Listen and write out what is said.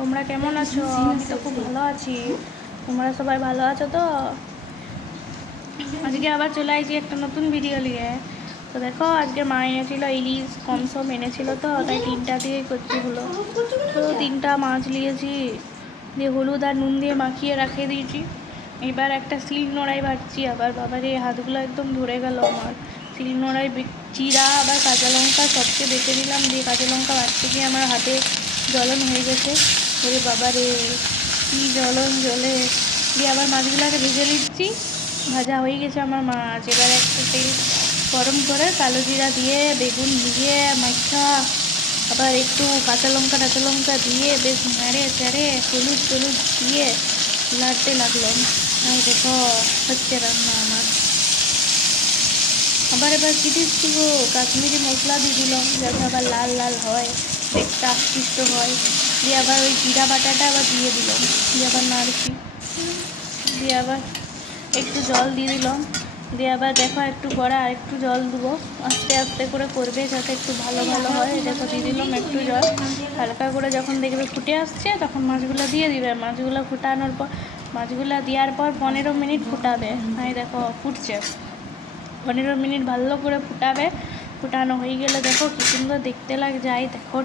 তোমরা কেমন আছো? আমি তো খুব ভালো আছি। তোমরা সবাই ভালো আছো তো? আজকে আবার চলে আসছি একটা নতুন ভিডিও নিয়ে। তো দেখো, আজকে মা এনেছিল ইলিশ, কম সম এনেছিল, তো তাই 3টা দিয়ে করতে হলো। তো 3টা মাছ নিয়েছি, দিয়ে হলুদ আর নুন দিয়ে মাখিয়ে রাখিয়ে দিয়েছি। এবার একটা শিল নোড়াই বাটছি। আবার বাবারে হাতগুলো একদম ধরে গেল আমার। শিল নোড়াই জিরা আবার কাঁচা লঙ্কা সবকে বেটে দিলাম, দিয়ে কাঁচা লঙ্কা বাটতে গিয়ে আমার হাতে জ্বলন হয়ে গেছে। ওরে বাবারে, কী জ্বলন জ্বলে! দিয়ে আবার মাছগুলোকে ভেজে নিচ্ছি। ভাজা হয়ে গেছে আমার মাছ। এবার একটা তেল গরম করে কালো জিরা দিয়ে বেগুন দিয়ে মাখা, আবার একটু কাঁচা লঙ্কা দিয়ে বেশ নেড়ে চেড়ে হলুদ টলুদ দিয়ে নাড়তে লাগলাম। আমি দেখো, হচ্ছে রান্না আমার। আবার এবার কী দিচ্ছি গো, কাশ্মীরি মশলা দিয়ে দিলাম, যাতে আবার লাল লাল হয়, পেটটা আকৃষ্ট হয়। দিয়ে আবার ওই জিরা বাটাটা আবার দিয়ে দিলাম, দিয়ে আবার নাড়ছি। দিয়ে আবার একটু জল দিয়ে দিলাম। দিয়ে আবার দেখো একটু পরে আর একটু জল দেবো, আস্তে আস্তে করে করবে যাতে একটু ভালো ভালো হয়। দেখো দিয়ে দিলাম একটু জল। হালকা করে যখন দেখবে ফুটে আসছে তখন মাছগুলো দিয়ে দিবে। মাছগুলো ফুটানোর পর, মাছগুলো দেওয়ার পর 15 মিনিট ফুটাবে। এই দেখো ফুটছে। 15 মিনিট ভালো করে ফুটাবে। ফুটানো হয়ে গেলে দেখো কী সুন্দর দেখতে লাগে যায়। দেখো